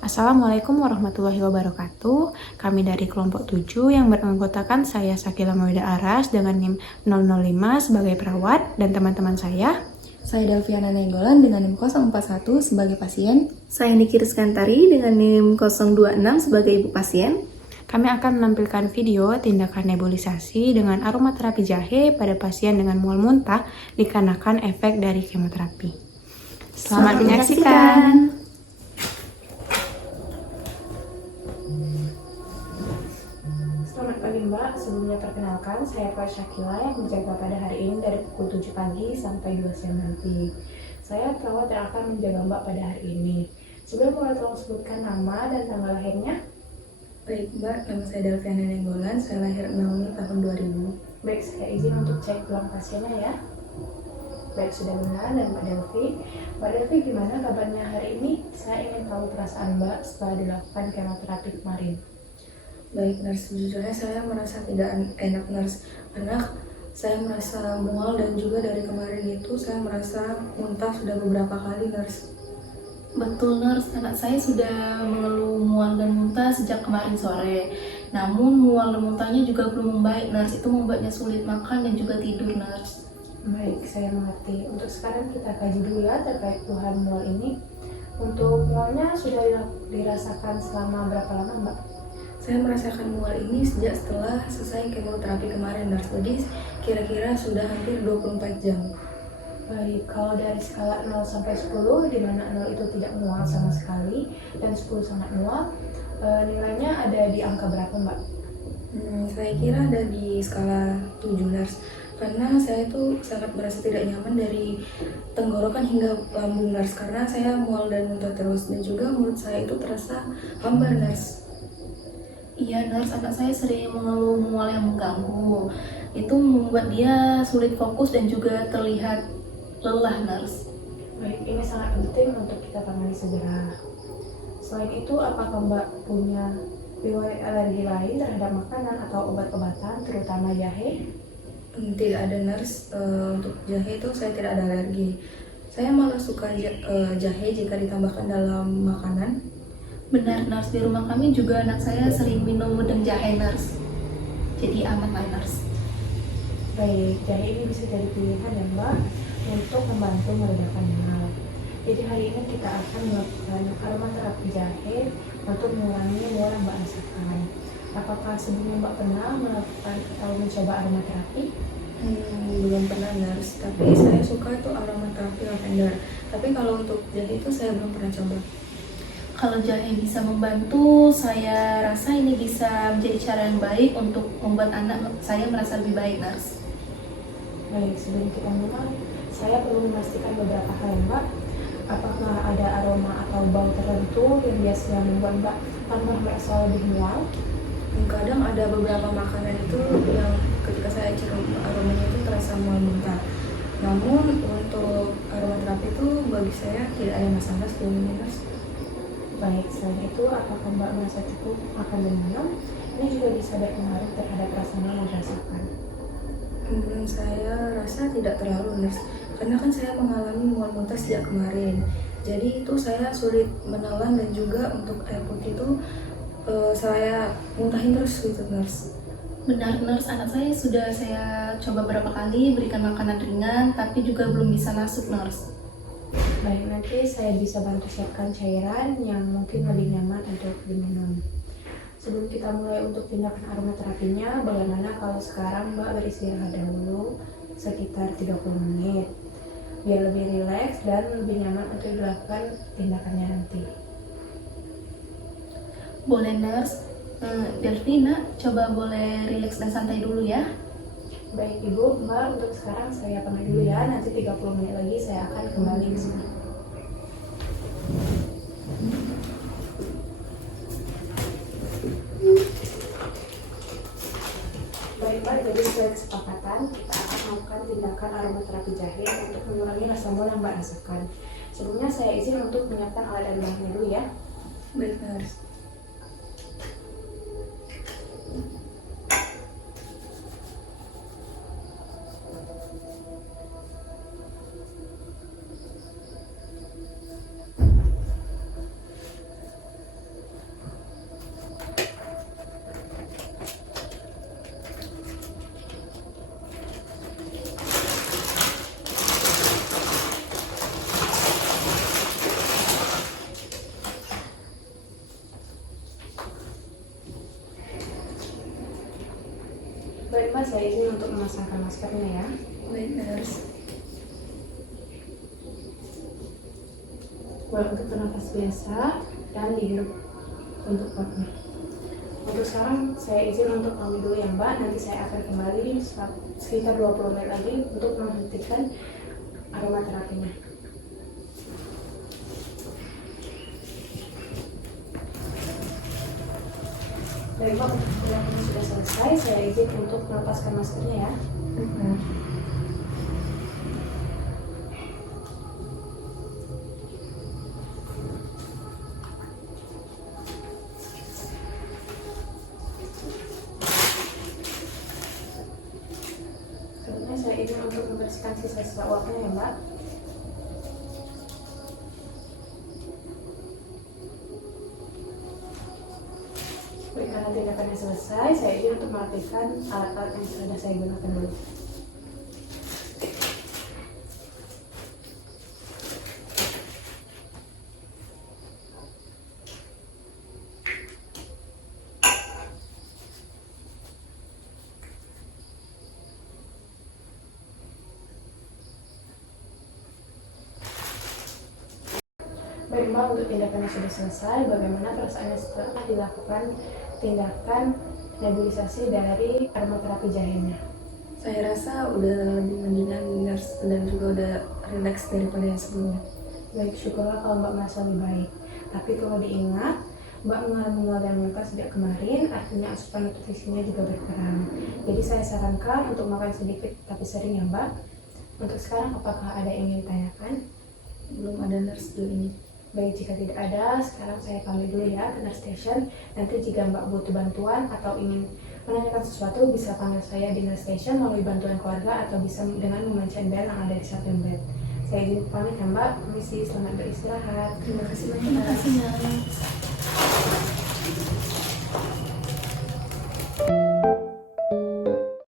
Assalamualaikum warahmatullahi wabarakatuh. Kami dari kelompok 7 yang beranggotakan saya Sakila Mawida Aras dengan NIM 005 sebagai perawat dan teman-teman saya. Saya Delviana Nenggolan dengan NIM 041 sebagai pasien. Saya Niki Ruskantari dengan NIM 026 sebagai ibu pasien. Kami akan menampilkan video tindakan nebulisasi dengan aromaterapi jahe pada pasien dengan mual muntah dikarenakan efek dari kemoterapi. Selamat menyaksikan. Selamat pagi Mbak, sebelumnya perkenalkan saya Pak Syakila yang menjaga pada hari ini dari pukul 7 pagi sampai 2 siang nanti. Saya perawat yang akan menjaga Mbak pada hari ini. Sebelum mulai tolong sebutkan nama dan tanggal lahirnya. Baik Mbak, nama saya Delviana Nenggolan, saya lahir 6 Mei tahun 2000. Baik, saya izin untuk cek ulang pasiennya ya. Baik, sudah benar dan Mbak Delvi. Mbak Delvi, gimana kabarnya hari ini? Saya ingin tahu perasaan Mbak setelah dilakukan kemoterapi kemarin. Baik nurse, sejujurnya saya merasa tidak enak nurse, karena saya merasa mual dan juga dari kemarin itu saya merasa muntah sudah beberapa kali nurse. Betul nurse, anak saya sudah mengeluh mual dan muntah sejak kemarin sore. Namun mual dan muntahnya juga belum membaik nurse, itu membuatnya sulit makan dan juga tidur nurse. Baik, saya mengerti. Untuk sekarang kita kaji dulu ya terkait keluhan mual ini. Untuk mualnya sudah dirasakan selama berapa lama Mbak? Saya merasakan mual ini sejak setelah selesai kemoterapi kemarin nurse, jadi kira-kira sudah hampir 24 jam. Baik, kalau dari skala 0 sampai 10, di mana 0 itu tidak mual sama sekali dan 10 sangat mual, nilainya ada di angka berapa Mbak? Saya kira ada di skala 7 nurse, karena saya itu sangat merasa tidak nyaman dari tenggorokan hingga lambung nurse, karena saya mual dan muntah terus, dan juga mulut saya itu terasa hambar nurse. Iya nurse, anak saya sering mengeluh mual yang mengganggu. Itu membuat dia sulit fokus dan juga terlihat lelah nurse. Baik, ini sangat penting untuk kita tangani segera. Selain itu, apakah Mbak punya riwayat alergi lain terhadap makanan atau obat-obatan, terutama jahe? Tidak ada nurse, untuk jahe itu saya tidak ada alergi. Saya malah suka jahe jika ditambahkan dalam makanan. Benar nurse, di rumah kami juga anak saya sering minum udang jahe nurse. Jadi aman lah nurse. Baik, jahe ini bisa jadi pilihan ya Mbak untuk membantu meredakan mual. Jadi hari ini kita akan melakukan aromaterapi jahe untuk mengurangi mual yang Mbak rasakan. Apakah sebelumnya Mbak pernah melakukan atau mencoba aromaterapi? Belum pernah nurse, tapi saya suka itu aromaterapi lavender. Tapi kalau untuk jahe itu saya belum pernah coba. Kalau jahe bisa membantu, saya rasa ini bisa menjadi cara yang baik untuk membuat anak saya merasa lebih baik nurse. Baik, sebelum kita mulai, saya perlu memastikan beberapa hal Mbak. Apakah ada aroma atau bau tertentu yang biasanya membuat Mbak tambah merasa lebih mual? Kadang ada beberapa makanan itu yang ketika saya cium aromanya itu terasa mual muntah. Namun untuk aromaterapi itu bagi saya tidak ada masalah sejauh ini nurse. Baik, selain itu apakah Mbak merasa cukup makan dan minum? Ini juga bisa berpengaruh terhadap rasa yang dirasakan. Saya rasa tidak terlalu nurse, karena kan saya mengalami mual muntah sejak kemarin. Jadi itu saya sulit menelan dan juga untuk air putih itu saya muntahin terus gitu nurse. Benar nurse, anak saya sudah saya coba beberapa kali berikan makanan ringan, tapi juga belum bisa masuk nurse. Baik, nanti saya bisa bantu siapkan cairan yang mungkin lebih nyaman untuk diminum. Sebelum kita mulai untuk tindakan aromaterapinya, bagaimana kalau sekarang Mbak beristirahat dahulu sekitar 30 menit biar lebih rileks dan lebih nyaman untuk dilakukan tindakannya nanti. Boleh nurse. Delvina, coba boleh rileks dan santai dulu ya. Baik Ibu, Mbak, untuk sekarang saya pamit dulu ya. Nanti 30 menit lagi saya akan kembali ke sini. Baik Mbak, jadi sesuai kesepakatan kita akan melakukan tindakan aromaterapi jahe untuk mengurangi rasa mual yang Mbak rasakan. Sebelumnya saya izin untuk menyiapkan alat dan bahannya dulu ya. Baik nurse. Baik Mbak, saya izin untuk memasangkan maskernya ya. Baik, nurse. Buat untuk bernafas biasa dan dihirup untuk partner. Untuk sekarang saya izin untuk pamit dulu ya Mbak. Nanti saya akan kembali sekitar 20 menit lagi untuk menghentikan aromaterapinya. Baik Mbak, untuk terapinya sudah selesai. Saya izin untuk melepaskan maskernya ya. Selanjutnya saya izin untuk membersihkan sisa-sisa uapnya ya Mbak. Baik, karena tindakannya selesai, saya izin untuk mengaktifkan alat-alat yang sudah saya gunakan dulu. Baik Mbak, untuk tindakannya sudah selesai, bagaimana perasaannya setelah dilakukan tindakan nebulisasi dari aromaterapi jahenya? Saya rasa udah lebih mendingan nurse dan juga udah relax daripada yang sebelumnya. Baik, syukurlah kalau Mbak merasa lebih baik. Tapi kalau diingat, Mbak mengalami mual dan muntah sejak kemarin, artinya asupan nutrisinya juga berkurang. Jadi saya sarankan untuk makan sedikit tapi sering ya Mbak. Untuk sekarang, apakah ada yang ingin ditanyakan? Belum ada nurse dulu ini. Baik, jika tidak ada, sekarang saya pamit dulu ya ke nurse station. Nanti jika Mbak butuh bantuan atau ingin menanyakan sesuatu, bisa panggil saya di nurse station melalui bantuan keluarga atau bisa dengan memencet bel yang ada di samping bed. Saya izin pamit ya Mbak, permisi, selamat beristirahat. Terima kasih banyak. Terima kasih, Nurse.